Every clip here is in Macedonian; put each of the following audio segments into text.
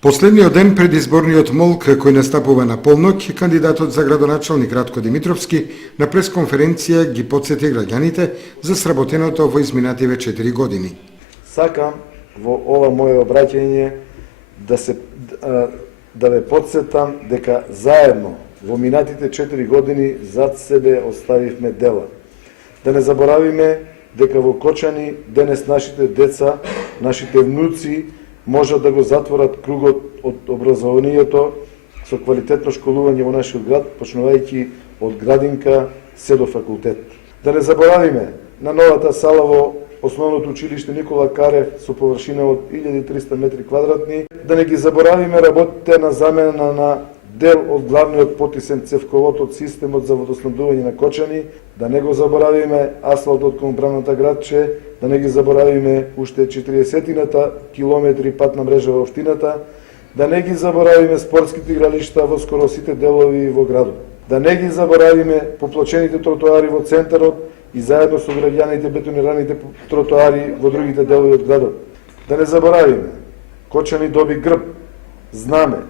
Последниот ден пред изборниот молк кој настапува на полноќ, кандидатот за градоначалник Радко Димитровски на пресконференција ги потсети граѓаните за сработеното во изминативе 4 години. Сакам во ова мое обраќање да ве потсетам дека заедно во минатите 4 години зад себе оставивме дела. Да не заборавиме дека во Кочани денес нашите деца, нашите внуци можат да го затворат кругот од образованието со квалитетно школување во нашиот град, почнувајќи од градинка се до факултет. Да не заборавиме на новата сала во Основното училиште Никола Карев со површина од 1300 метри квадратни. Да не ги заборавиме работите на замена на дел од главниот потисен цевковод од системот за водоснабдување на Кочани, да не го заборавиме асфалтот кон браната градче, да не ги заборавиме уште 40-тината километри патна мрежа во општината, да не ги заборавиме спортските игралишта во скоро сите делови во градот, да не ги заборавиме поплочените тротоари во центарот и заедно со граѓаните бетонираните тротоари во другите делови од градот. Да не заборавиме, Кочани доби грб, знаме,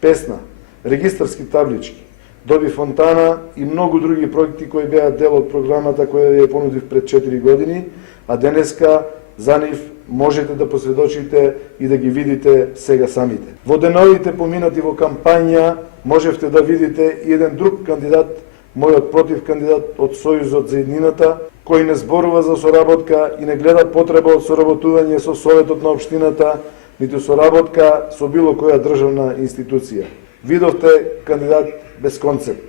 песна, регистарски таблички, доби фонтана и многу други проекти кои беа дел од програмата која ја понудив пред 4 години, а денеска за нив можете да посведочите и да ги видите сега самите. Во деновите поминати во кампања можевте да видите и еден друг кандидат, мојот против кандидат од Сојузот за еднината, кој не зборува за соработка и не гледа потреба од соработување со Советот на општината, ниту соработка со било која државна институција. Видовте кандидат без концепт.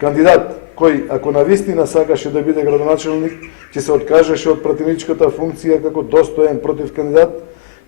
Кандидат кој, ако навистина сакаше да биде градоначалник, ќе се откажеше од пратеничката функција како достоен против кандидат,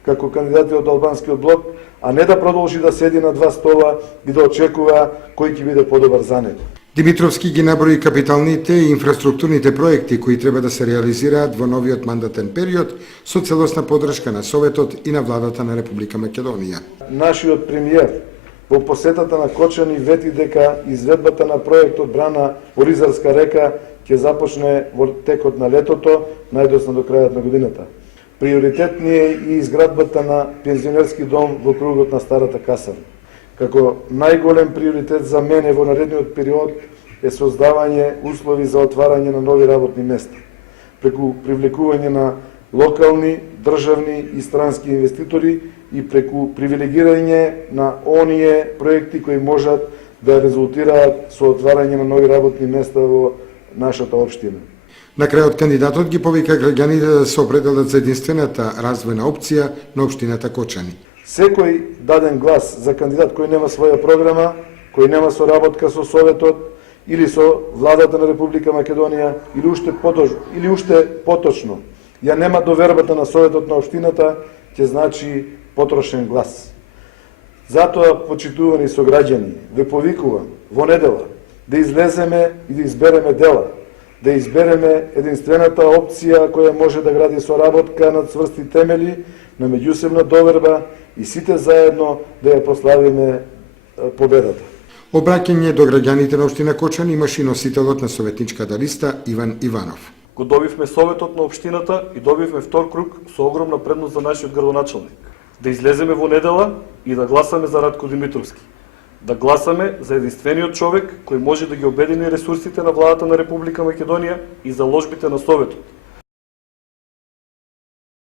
како кандидати од албанскиот блок, а не да продолжи да седи на два стола и да очекува кој ќе биде подобар за него. Димитровски ги наброи капиталните и инфраструктурните проекти кои треба да се реализираат во новиот мандатен период со целосна поддршка на Советот и на владата на Република Македонија. Нашиот премиер во посетата на Кочани вети дека изведбата на проектот Брана Оризарска река ќе започне во текот на летото, најдосно до крајот на годината. Приоритет ни е и изградбата на пензионерски дом во кругот на Старата касарна. Како најголем приоритет за мене во наредниот период е создавање услови за отварање на нови работни места, преку привлекување на локални, државни и странски инвеститори и преку привилегирање на оние проекти кои можат да резултираат со отварање на нови работни места во нашата општина. На крајот кандидатот ги повика граѓаните да се определат за единствената развојна опција на општината Кочани. Секој даден глас за кандидат кој нема своја програма, кој нема соработка со Советот или со владата на Република Македонија или уште поточно ја нема довербата на Советот на општината, ќе значи потрошен глас. Затоа, почитувани сограѓани, ве повикувам во недела да излеземе и да избереме дела, да избереме единствената опција која може да гради соработка на цврсти темели, на меѓусебна доверба и сите заедно да ја прославиме победата. Обраќање до граѓаните на општина Кочани имаше и носителот на советничката листа Иван Иванов. Го добивме Советот на општината и добивме втор круг со огромна предност за нашиот градоначалник. Да излеземе во недела и да гласаме за Радко Димитровски. Да гласаме за единствениот човек кој може да ги обедини ресурсите на владата на Република Македонија и заложбите на Советот.